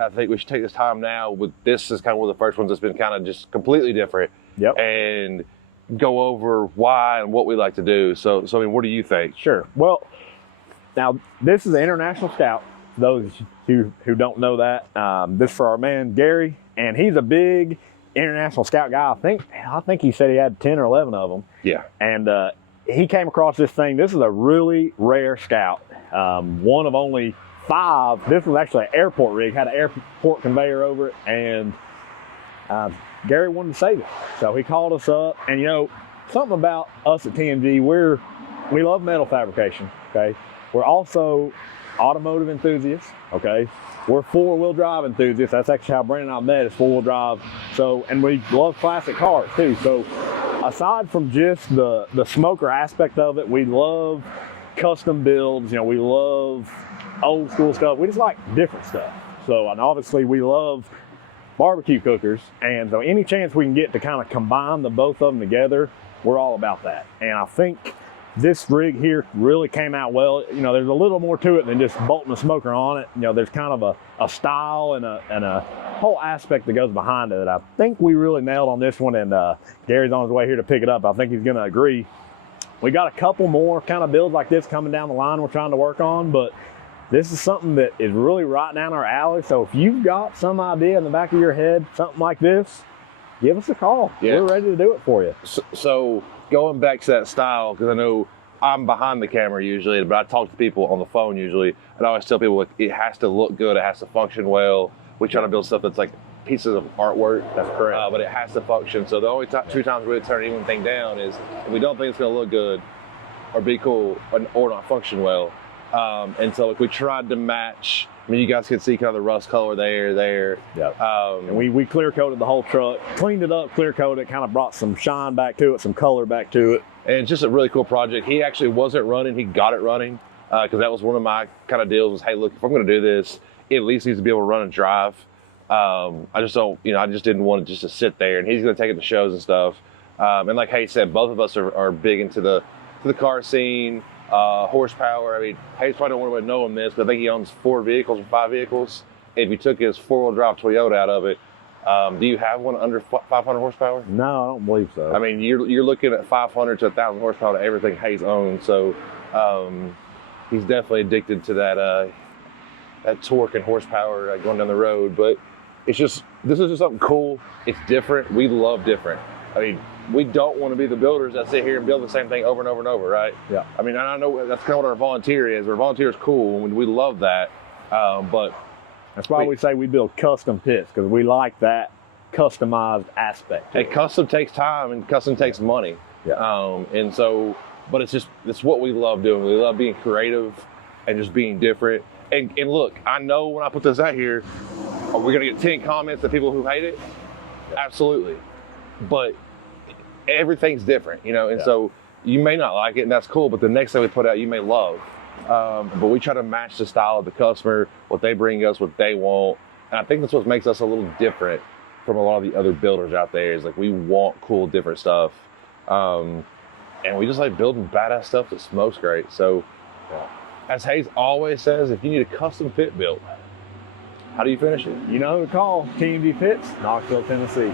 I think we should take this time now with this is kind of one of the first ones that's been kind of just completely different. Yep. And go over why and what we like to do. So I mean, what do you think? Sure. Well, now this is the International Scout. Those who don't know that, this is for our man Gary, and he's a big International Scout guy. I think he said he had 10 or 11 of them. Yeah. And he came across this thing. This is a really rare Scout, one of only 5. This was actually an airport rig, had an airport conveyor over it, and Gary wanted to save it. So he called us up, and you know, something about us at TMG, we love metal fabrication, okay? We're also automotive enthusiasts, okay? We're 4-wheel drive enthusiasts. That's actually how Brandon and I met, is 4-wheel drive. So, and we love classic cars too. So aside from just the smoker aspect of it, we love custom builds. You know, we love old school stuff. We just like different stuff. So, and obviously we love barbecue cookers. And so any chance we can get to kind of combine the both of them together, we're all about that. And I think this rig here really came out well. You know, there's a little more to it than just bolting a smoker on it. You know, there's kind of a style and a whole aspect that goes behind it. I think we really nailed on this one, and Gary's on his way here to pick it up. I think he's gonna agree. We got a couple more kind of builds like this coming down the line we're trying to work on, but this is something that is really right down our alley. So if you've got some idea in the back of your head, something like this, give us a call. Yeah. We're ready to do it for you. So going back to that style, because I know I'm behind the camera usually, but I talk to people on the phone usually, and I always tell people, like, it has to look good, it has to function well. We try to build stuff that's like pieces of artwork. That's correct. But it has to function. So the only 2 times we would turn anything down is if we don't think it's going to look good or be cool or not function well. And so like we tried to match. I mean, you guys can see kind of the rust color there. Yeah. And we clear coated the whole truck, cleaned it up, clear coated it, kind of brought some shine back to it, some color back to it. And it's just a really cool project. He actually wasn't running, he got it running, because that was one of my kind of deals was, hey, look, if I'm going to do this, it at least needs to be able to run and drive. I just don't, you know, I just didn't want it just to sit there, and he's going to take it to shows and stuff. And like Hayes said, both of us are big into the car scene. Horsepower. I mean, Hayes probably don't want to know him this, but I think he owns 4 vehicles or 5 vehicles. If you took his 4-wheel drive Toyota out of it, do you have one under 500 horsepower? No, I don't believe so. I mean, you're looking at 500 to 1,000 horsepower to everything Hayes owns. So he's definitely addicted to that torque and horsepower going down the road. But it's just, this is just something cool. It's different. We love different. I mean, we don't want to be the builders that sit here and build the same thing over and over and over, right? Yeah. I mean, I know that's kind of what our volunteer is. Our volunteer is cool, and we love that. But that's why we say we build custom pits, because we like that customized aspect. And custom takes time, and custom takes money. Yeah. And so, but it's what we love doing. We love being creative and just being different. And look, I know when I put this out here, are we going to get 10 comments of people who hate it? Absolutely. But everything's different, you know, and so you may not like it, and that's cool, but the next thing we put out you may love. But we try to match the style of the customer, what they bring us, what they want. And I think that's what makes us a little different from a lot of the other builders out there, is like we want cool, different stuff. And we just like building badass stuff that smokes great. So as Hayes always says, if you need a custom pit built, how do you finish it? You know who to call. TMG Pits, Knoxville, Tennessee.